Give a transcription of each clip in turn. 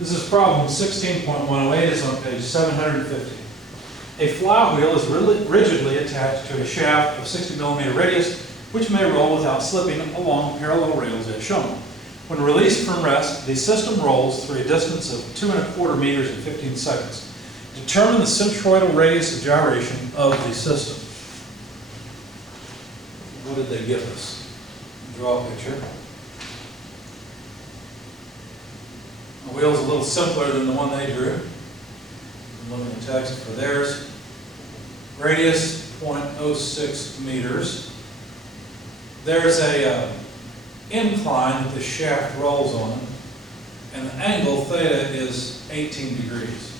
This is problem 16.108. It's on page 750. A flywheel is rigidly attached to a shaft of 60 millimeter radius, which may roll without slipping along parallel rails as shown. When released from rest, the system rolls through a distance of 2¼ meters in 15 seconds. Determine the centroidal radius of gyration of the system. What did they give us? Draw a picture. The wheel's a little simpler than the one they drew. I'm looking at the text for theirs. Radius 0.06 meters. There's a incline that the shaft rolls on, and the angle theta is 18 degrees.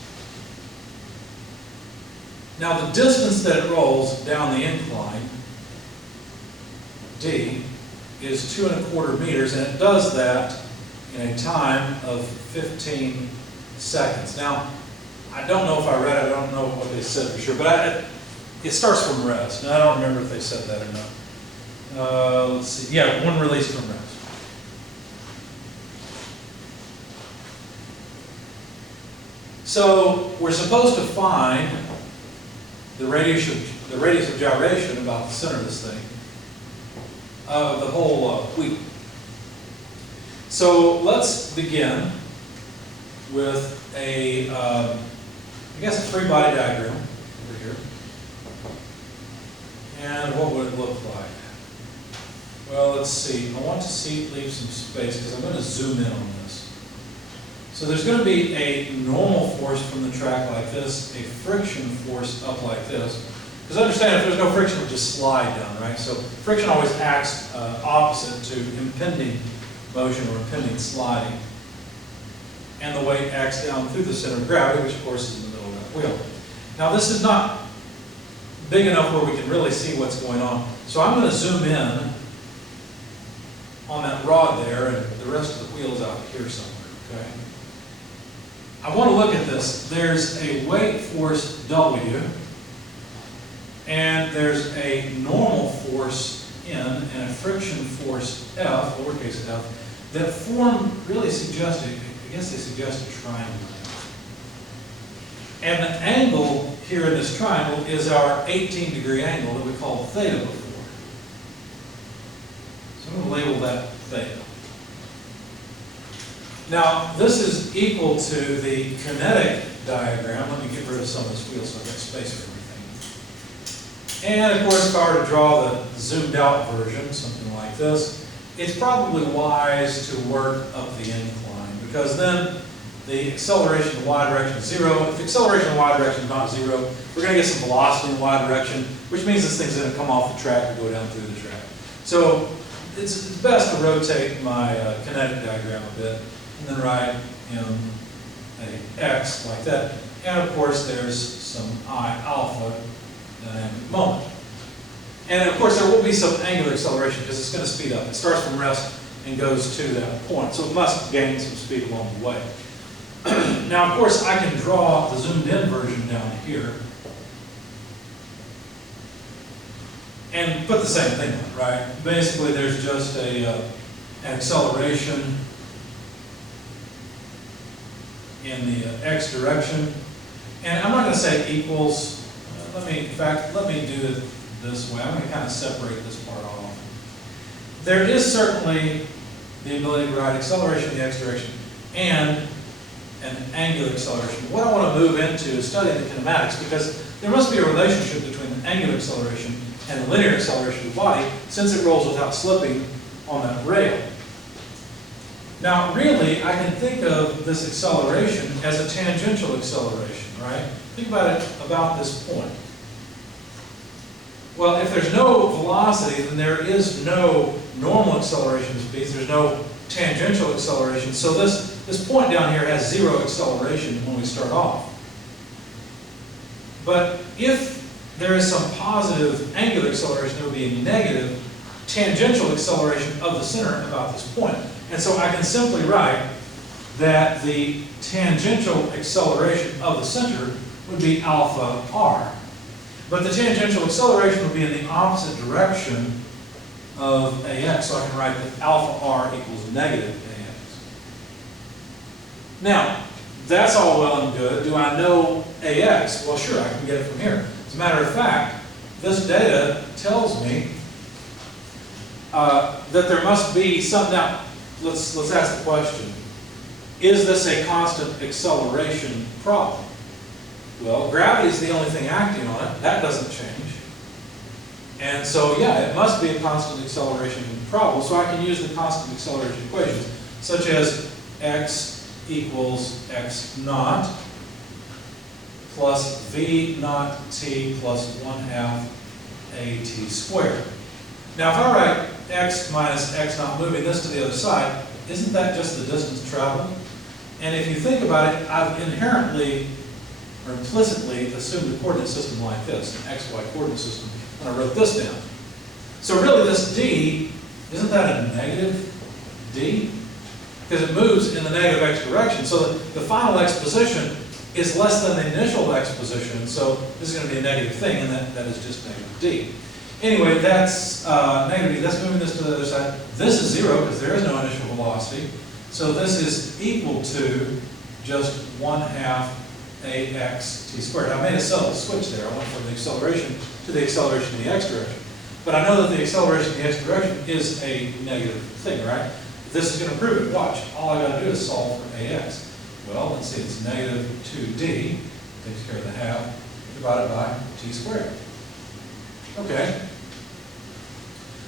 Now the distance that it rolls down the incline, d, is 2¼ meters, and it does that in a time of 15 seconds. Now, I don't know if I read it, I don't know what they said for sure, but it starts from rest. Now, I don't remember if they said that or not. Let's see, yeah, one release from rest. So, we're supposed to find the radius of gyration about the center of this thing, of the whole wheel. So let's begin with I guess a three-body diagram over here. And what would it look like? Well, let's see. I want to leave some space because I'm going to zoom in on this. So there's going to be a normal force from the track like this, a friction force up like this. Because understand, if there's no friction, it would just slide down, right? So friction always acts opposite to impending motion or impending sliding. And the weight acts down through the center of gravity, which of course is in the middle of that wheel. Now this is not big enough where we can really see what's going on. So I'm going to zoom in on that rod there, and the rest of the wheel's out here somewhere, okay? I want to look at this. There's a weight force W, and there's a normal force N and a friction force F, lowercase f, that form really suggest, I guess they suggest a triangle. And the angle here in this triangle is our 18-degree angle that we called theta before. So I'm going to label that theta. Now, this is equal to the kinetic diagram. Let me get rid of some of this wheel so I've got space for everything. And of course, if I were to draw the zoomed out version, something like this, it's probably wise to work up the incline, because then the acceleration in the y direction is 0. If the acceleration in the y direction is not 0, we're going to get some velocity in the y direction, which means this thing's going to come off the track and go down through the track. So it's best to rotate my kinetic diagram a bit, and then write in a x like that. And of course, there's some I alpha dynamic moment. And of course, there will be some angular acceleration because it's going to speed up. It starts from rest and goes to that point. So it must gain some speed along the way. Now, of course, I can draw the zoomed in version down here and put the same thing on, right? Basically, there's just an acceleration in the x direction. And I'm not going to say equals. In fact, let me do it this way. I'm going to kind of separate this part off. There is certainly the ability to write acceleration in the x direction and an angular acceleration. What I want to move into is studying the kinematics, because there must be a relationship between the angular acceleration and the linear acceleration of the body, since it rolls without slipping on that rail. Now, really, I can think of this acceleration as a tangential acceleration, right? Think about it about this point. Well, if there's no velocity, then there is no normal acceleration of speeds. There's no tangential acceleration. So this point down here has 0 acceleration when we start off. But if there is some positive angular acceleration, there will be a negative tangential acceleration of the center about this point. And so I can simply write that the tangential acceleration of the center would be alpha r. But the tangential acceleration would be in the opposite direction of ax, so I can write that alpha r equals negative ax. Now, that's all well and good. Do I know AX? Well, sure, I can get it from here. As a matter of fact, this data tells me that there must be some. Now, let's ask the question: is this a constant acceleration problem? Well, gravity is the only thing acting on it. That doesn't change. And so, yeah, it must be a constant acceleration problem. So I can use the constant acceleration equations, such as x equals x naught plus v naught t plus 1/2 at squared. Now, if I write x minus x naught, moving this to the other side, isn't that just the distance traveled? And if you think about it, I've inherently or implicitly assumed a coordinate system like this, an xy coordinate system, when I wrote this down. So really this d, isn't that a negative d? Because it moves in the negative x direction. So the final x position is less than the initial x position. So this is going to be a negative thing, and that is just negative d. Anyway, that's negative d. That's moving this to the other side. This is 0 because there is no initial velocity. So this is equal to just 1/2 ax t squared. I made a subtle switch there. I went from the acceleration to the acceleration in the x direction. But I know that the acceleration in the x direction is a negative thing, right? This is going to prove it. Watch. All I got to do is solve for ax. Well, let's see. It's negative 2d, takes care of the half, divided by t squared. Okay.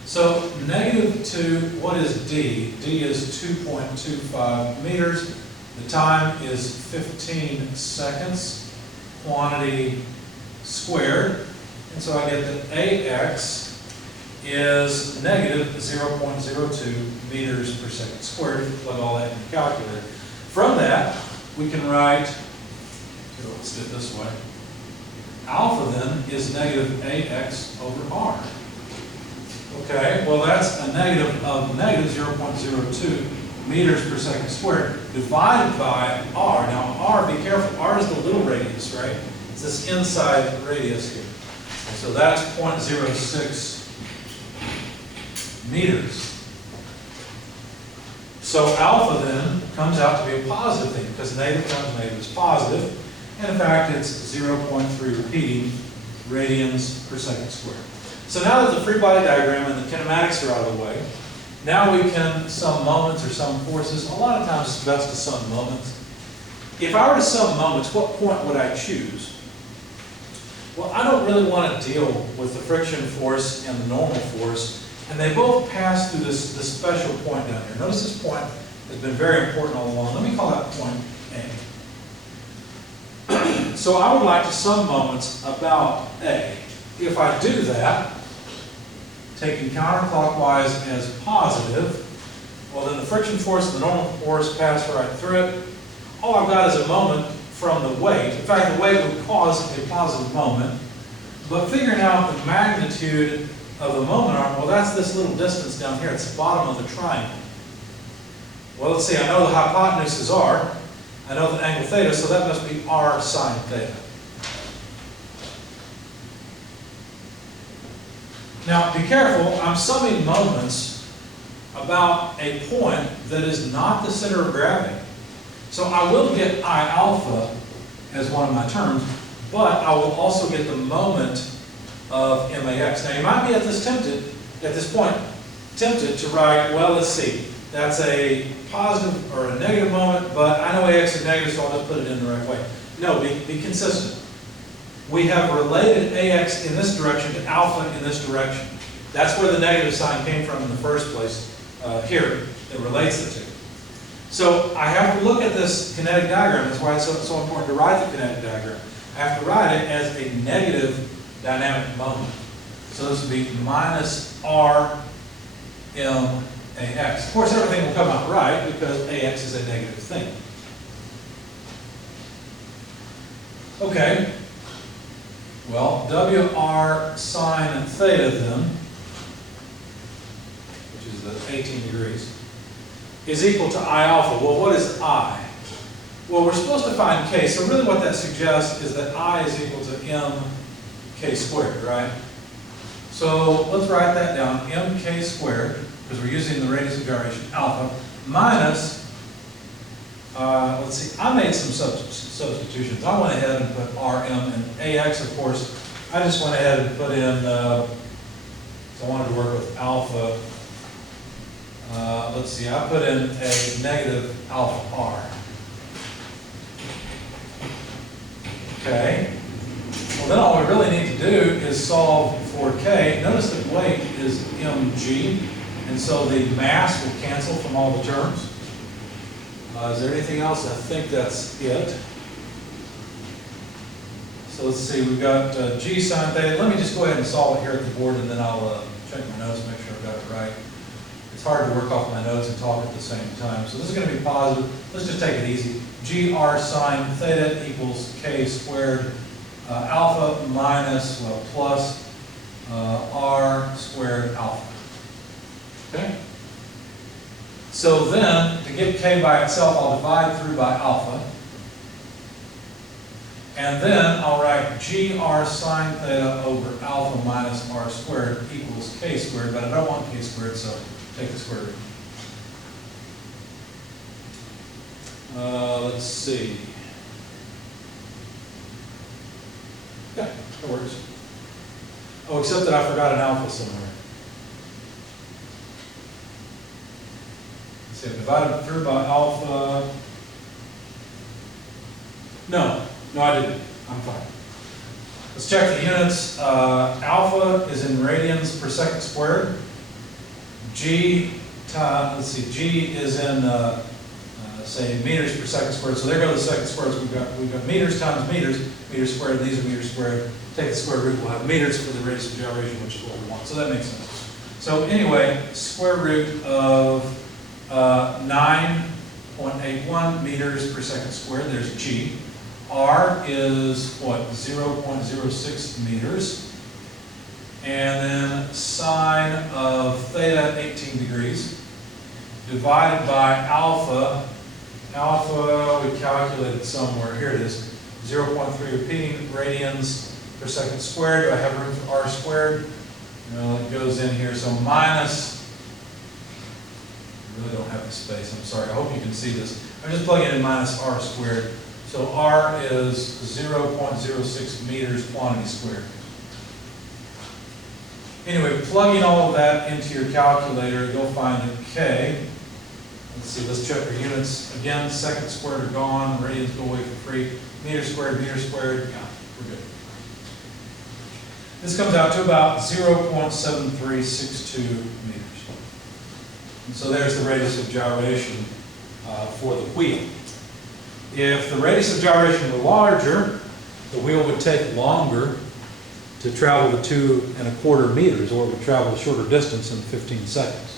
So negative 2, what is d? d is 2.25 meters. The time is 15 seconds, quantity squared. And so I get that ax is negative 0.02 meters per second squared. If you plug all that in the calculator. From that, we can write, here, let's do it this way. Alpha then is negative ax over r. Okay, well that's a negative of negative 0.02 meters per second squared divided by r. Now r, be careful, r is the little radius, right? It's this inside radius here. And so that's 0.06 meters. So alpha then comes out to be a positive thing because negative times negative is positive. And in fact, it's 0.3 repeating radians per second squared. So now that the free body diagram and the kinematics are out of the way, now we can sum moments or sum forces. A lot of times it's best to sum moments. If I were to sum moments, what point would I choose? Well, I don't really want to deal with the friction force and the normal force, and they both pass through this special point down here. Notice this point has been very important all along. Let me call that point A. So I would like to sum moments about A. If I do that, taking counterclockwise as positive, well then the friction force and the normal force pass right through it. All I've got is a moment from the weight. In fact, the weight would cause a positive moment. But figuring out the magnitude of the moment arm, well that's this little distance down here. It's the bottom of the triangle. Well, let's see, I know the hypotenuse is r. I know the angle theta, so that must be r sine theta. Now, be careful, I'm summing moments about a point that is not the center of gravity. So I will get I alpha as one of my terms, but I will also get the moment of max. Now, you might be at this point, tempted to write, well, let's see, that's a positive or a negative moment, but I know ax is negative, so I'll just put it in the right way. No, be consistent. We have related ax in this direction to alpha in this direction. That's where the negative sign came from in the first place. Here, it relates the two. So I have to look at this kinetic diagram. That's why it's so important to write the kinetic diagram. I have to write it as a negative dynamic moment. So this would be minus r m ax. Of course, everything will come out right because ax is a negative thing. Okay. Well, WR sine theta then, which is the 18 degrees, is equal to I alpha. Well, what is I? Well, we're supposed to find K, so really what that suggests is that I is equal to mk squared, right? So let's write that down, mk squared, because we're using the radius of gyration, alpha, minus let's see, I made some substitutions. I went ahead and put RM and AX, of course. I just went ahead and put in, so I wanted to work with alpha. Let's see, I put in a negative alpha R. Okay. Well, then all we really need to do is solve for K. Notice that weight is mg, and so the mass will cancel from all the terms. Is there anything else? I think that's it. So let's see, we've got g sine theta. Let me just go ahead and solve it here at the board, and then I'll check my notes, make sure I've got it right. It's hard to work off my notes and talk at the same time. So this is going to be positive. Let's just take it easy. gr sine theta equals k squared alpha minus, well, plus r squared alpha. Okay? So then, to get k by itself, I'll divide through by alpha. And then I'll write gr sine theta over alpha minus r squared equals k squared, but I don't want k squared, so take the square root. Let's see. Yeah, that works. Oh, except that I forgot an alpha somewhere. Let's see, I've divided through by alpha. No, I didn't. I'm fine. Let's check the units. Alpha is in radians per second squared. G is in, say, meters per second squared. So there go the second squares. We've got meters times meters squared, and these are meters squared. Take the square root, we'll have meters for the radius of gyration, which is what we want. So that makes sense. So anyway, square root of 9.81 meters per second squared. There's G. R is what? 0.06 meters. And then sine of theta, 18 degrees, divided by alpha. Alpha, we calculated somewhere. Here it is, 0.3 repeating radians per second squared. Do I have room for r squared? No, it goes in here. So minus, I really don't have the space. I'm sorry. I hope you can see this. I'm just plugging in minus r squared. So r is 0.06 meters quantity squared. Anyway, plugging all of that into your calculator, you'll find that K, let's see, let's check our units. Again, seconds squared are gone, radians go away for free. Meter squared, yeah, we're good. This comes out to about 0.7362 meters. And so there's the radius of gyration for the wheel. If the radius of gyration were larger, the wheel would take longer to travel the 2¼ meters, or it would travel a shorter distance in 15 seconds.